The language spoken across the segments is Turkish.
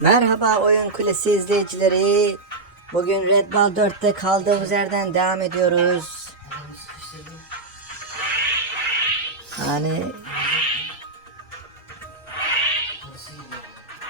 Merhaba Oyun Kulesi izleyicileri. Bugün Red Ball 4'te kaldığımız yerden devam ediyoruz. Yani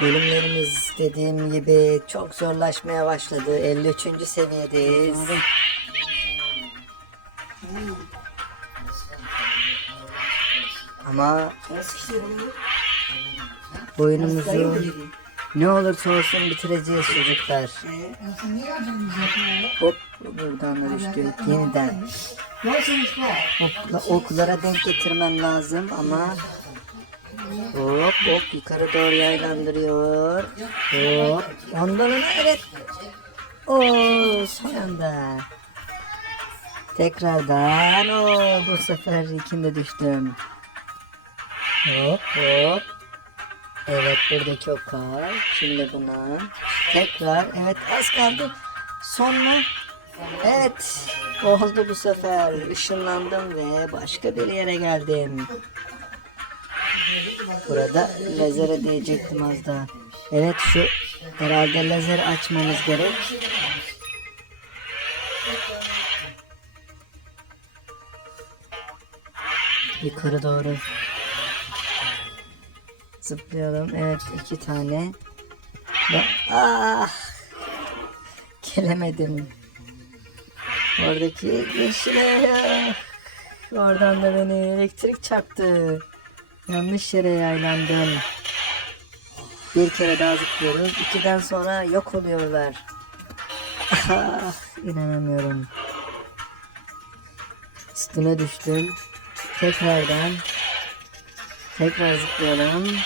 bölümlerimiz dediğim gibi çok zorlaşmaya başladı. 53. seviyedeyiz. Ama oyunumuzu ne olursa olsun bitireceğiz çocuklar. Hop buradan da düştük yeniden. Okla, oklara denk getirmem lazım ama hop hop yukarı doğru yaylandırıyor. Hop ondan ona evet. Oo son anda. Tekrardan o bu sefer ikinde düştüm. Hop hop. Evet buradaki okar. Şimdi buna. Tekrar. Evet az kaldı. Son mu? Evet. Oldu bu sefer. Işınlandım ve başka bir yere geldim. Burada lazere değecektim az daha. Evet şu herhalde lazer açmamız gerek. Yukarı doğru. Zıplayalım. Evet iki tane. Ah! Gelemedim. Oradaki yeşile Oradan da beni elektrik çarptı. Yanlış yere yaylandım. Bir kere daha zıplıyoruz. İkiden sonra yok oluyorlar. Ah, inanamıyorum. Üstüne düştüm. Tekrardan Tekrar zıplayalım.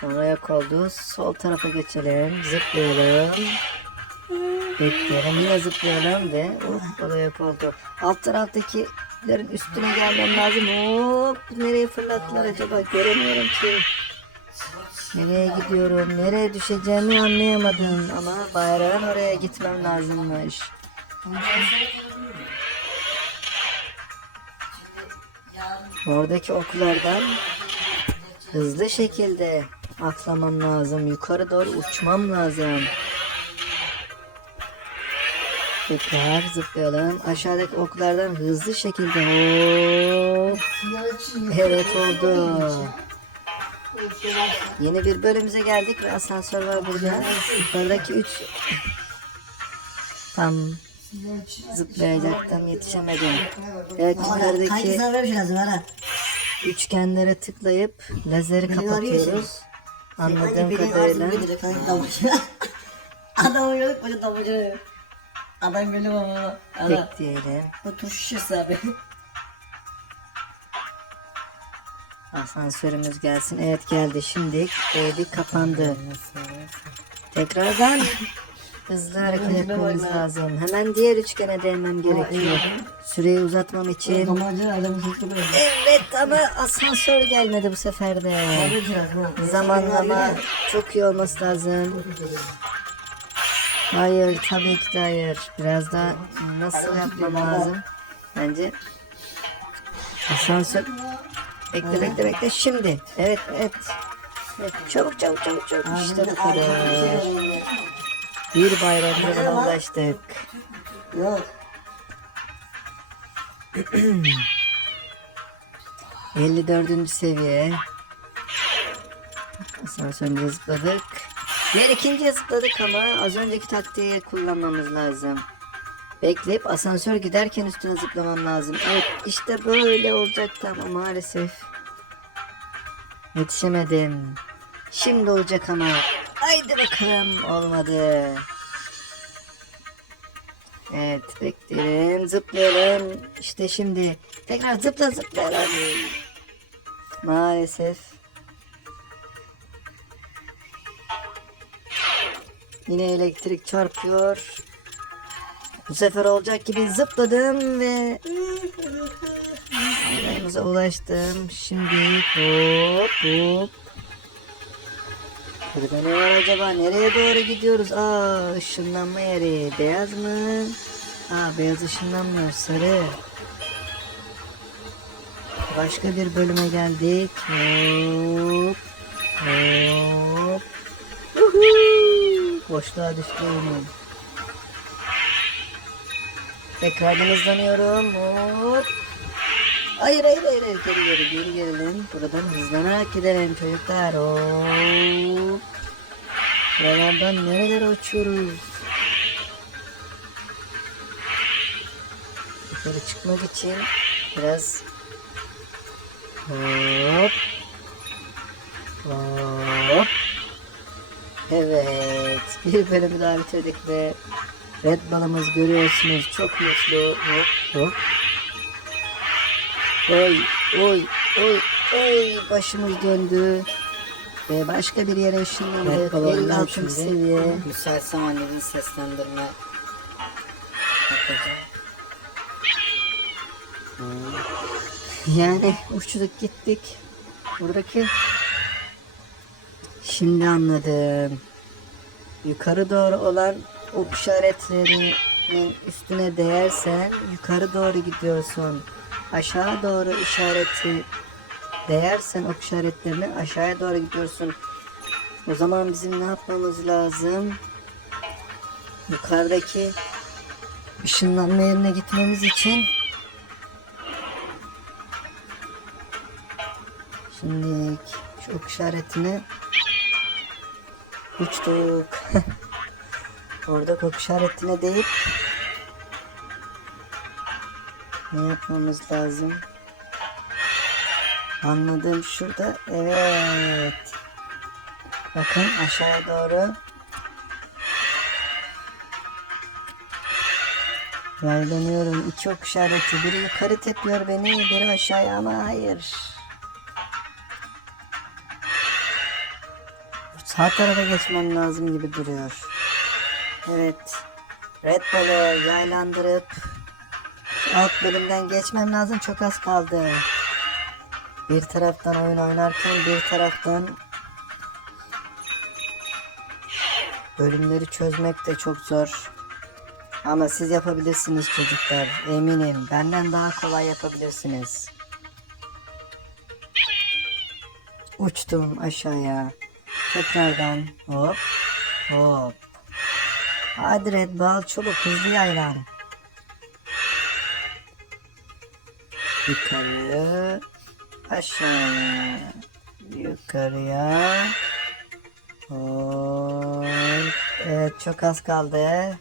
Sonra yok oldu. Sol tarafa geçelim. Zıplayalım. Bekleyelim. Yine zıplayalım ve hop o da yok oldu. Alt taraftakilerin üstüne gelmem lazım. Hop nereye fırlattılar acaba? Göremiyorum ki. Nereye gidiyorum? Nereye düşeceğimi anlayamadım. Ama bayrağın oraya gitmem lazımmış. Oradaki oklardan hızlı şekilde atlamam lazım. Yukarı doğru uçmam lazım. Tekrar zıplayalım. Aşağıdaki oklardan hızlı şekilde hop. Evet oldu. Yeni bir bölümümüze geldik ve asansör var burada. Yukarıdaki üç tam zıplayacaktım yetişemedim. Evet yukarıdaki Kaygısına vermiş lazım ara. Üçgenlere tıklayıp lazeri kapatıyoruz. Anladığım kadarıyla. Adam yok böyle damacı. Adam böyle baba. Ara. Bekleyelim. Bu turşu şişesi abi. Asansörümüz gelsin. Evet geldi. Şimdi değdi kapandı. Tekrardan hızlı hareket etmemiz lazım. Hemen diğer üçgene değmem gerekiyor. Süreyi uzatmam için. Evet ama asansör gelmedi bu sefer de. Zamanlama çok iyi olması lazım. Hayır tabii ki de hayır. Biraz daha nasıl yapmam lazım? Bence asansör Bekle bekle bekle şimdi. Evet evet. Evet, Çabuk çabuk çabuk çabuk. İşte bu kadar. Bir bayramda ulaştık. Yok. 54. seviye. Asansörümüze zıpladık. Diğer ikinciye zıpladık ama az önceki taktiği kullanmamız lazım. Bekleyip asansör giderken üstüne zıplamam lazım. Evet işte böyle olacaktı ama maalesef. Yetişemedim. Şimdi olacak ama. Haydi bakalım olmadı. Evet bekleyelim zıplayalım. İşte şimdi tekrar zıpla zıplayalım. Maalesef. Yine elektrik çarpıyor. Bu sefer olacak gibi zıpladım ve Ayağımıza ulaştım. Şimdi hop hop. Burada ne var acaba? Nereye doğru gidiyoruz? Aa ışınlanma yeri. Beyaz mı? Aa beyaz ışınlanmıyor. Sarı. Başka bir bölüme geldik. Hop. Hop. Boşluğa düştüm. Tekrardan hızlanıyorum. Hop. Hayır hayır hayır hayır. geri geri geri gelelim. Buradan hızlanarak gidelim çocuklar. Hop. Buralardan nerelere uçuyoruz? Yukarı çıkmak için biraz hop hop Evet bir bölümü daha bitirdik ve red balımız görüyorsunuz çok mutlu hop hop Oy oy oy oy başımız döndü ve başka bir yere ışınlandık Red ball oynar 56. şimdi. seviye Müsaitse annenin seslendirme yapacağım. Yani uçtuk gittik. Buradaki şimdi anladım. Yukarı doğru olan ok işaretlerinin üstüne değersen yukarı doğru gidiyorsun. Aşağı doğru işareti değersen ok işaretlerine aşağıya doğru gidiyorsun. O zaman bizim ne yapmamız lazım? Yukarıdaki ışınlanma yerine gitmemiz için Şimdi şu ok işaretine uçtuk. Orada ok işaretine deyip ne yapmamız lazım? Anladım şurada. Evet. Bakın aşağıya doğru. Yaylanıyorum. İki ok işareti. Biri yukarı tepiyor beni, biri aşağıya ama hayır. Sağ tarafa geçmem lazım gibi duruyor. Evet. Red Bull'u yaylandırıp alt bölümden geçmem lazım. Çok az kaldı. Bir taraftan oyun oynarken bir taraftan bölümleri çözmek de çok zor. Ama siz yapabilirsiniz çocuklar. Eminim. Benden daha kolay yapabilirsiniz. Uçtum aşağıya. Tekrardan hop hop. Hadi Red Ball çabuk hızlı yaylan. Yukarı aşağıya yukarıya hop. Evet çok az kaldı.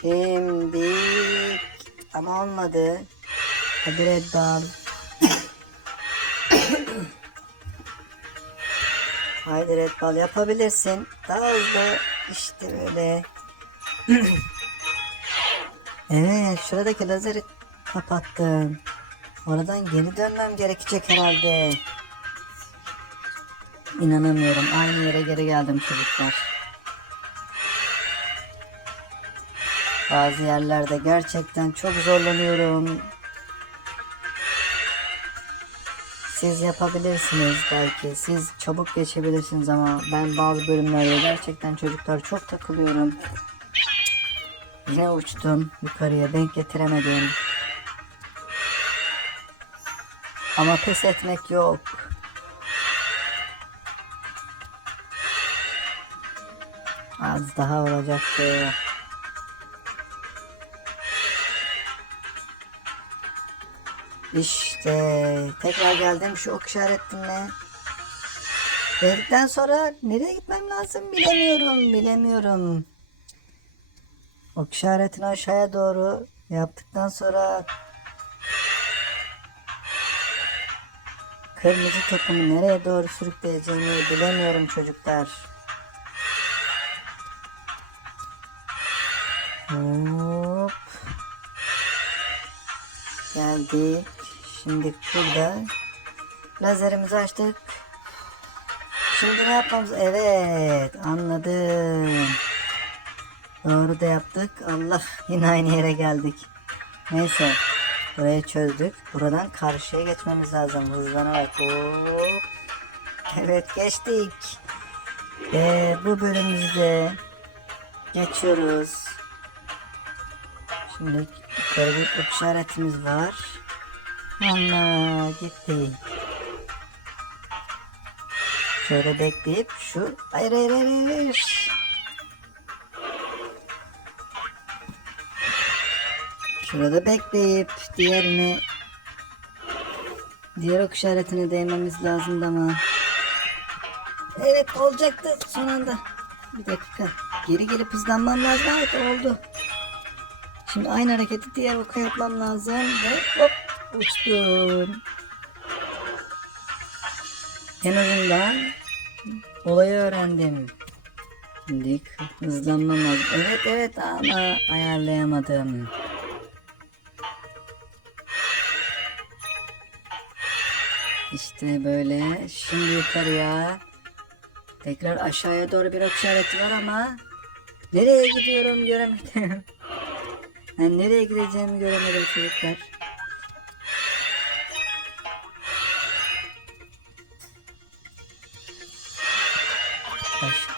Şimdi ama olmadı. Hadi Red Ball. Haydi Red Ball yapabilirsin. Daha hızlı. İşte böyle. evet şuradaki lazeri kapattım. Oradan geri dönmem gerekecek herhalde. İnanamıyorum. Aynı yere geri geldim çocuklar. Bazı yerlerde gerçekten çok zorlanıyorum. Siz yapabilirsiniz belki. Siz çabuk geçebilirsiniz ama ben bazı bölümlerde gerçekten çocuklar çok takılıyorum. Yine uçtum yukarıya denk getiremedim. Ama pes etmek yok. Az daha olacaktı. İşte tekrar geldim şu ok işaretine. Verdikten sonra nereye gitmem lazım bilemiyorum bilemiyorum. Ok işaretini aşağıya doğru yaptıktan sonra kırmızı topumu nereye doğru sürükleyeceğimi bilemiyorum çocuklar. Hop. Geldik. Şimdi burada lazerimizi açtık. Şimdi ne yapmamız? Evet anladım. Doğru da yaptık. Allah yine aynı yere geldik. Neyse. Burayı çözdük. Buradan karşıya geçmemiz lazım. Hızlanarak. Evet geçtik. Ve bu bölümümüzde geçiyoruz. Şimdi yukarı bir ok işaretimiz var. Allah gitti. Şöyle bekleyip şu... Hayır hayır hayır hayır. Şurada bekleyip diğerini... Diğer ok işaretine değmemiz lazımdı ama... Evet olacaktı son anda. Bir dakika. Geri gelip hızlanmam lazım. Evet oldu. Şimdi aynı hareketi diğer oka yapmam lazım ve hop uçtum. En azından olayı öğrendim. Şimdi hızlanmam lazım. Evet evet ama ayarlayamadım. İşte böyle. Şimdi yukarıya. Tekrar aşağıya doğru bir ok işareti var ama nereye gidiyorum göremedim. Ben nereye gideceğimi göremedim çocuklar. Aş-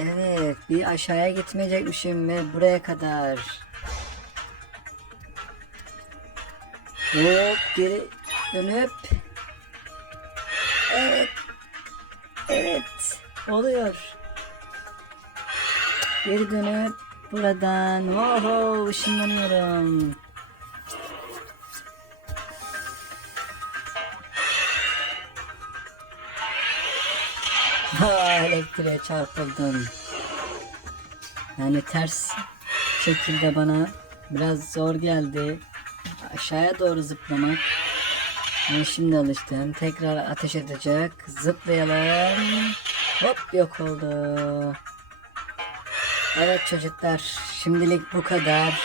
evet, bir aşağıya gitmeyecekmişim ve buraya kadar. Hop geri dönüp Oluyor. Geri dönüp buradan oho ışınlanıyorum. Ha, elektriğe çarpıldım. Yani ters şekilde bana biraz zor geldi. Aşağıya doğru zıplamak. Ben şimdi alıştım. Tekrar ateş edecek. Zıplayalım. Hop yok oldu. Evet çocuklar şimdilik bu kadar.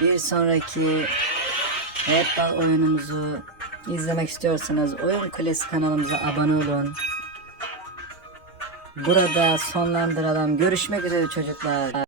Bir sonraki Red Ball oyunumuzu izlemek istiyorsanız Oyun Kulesi kanalımıza abone olun. Burada sonlandıralım. Görüşmek üzere çocuklar.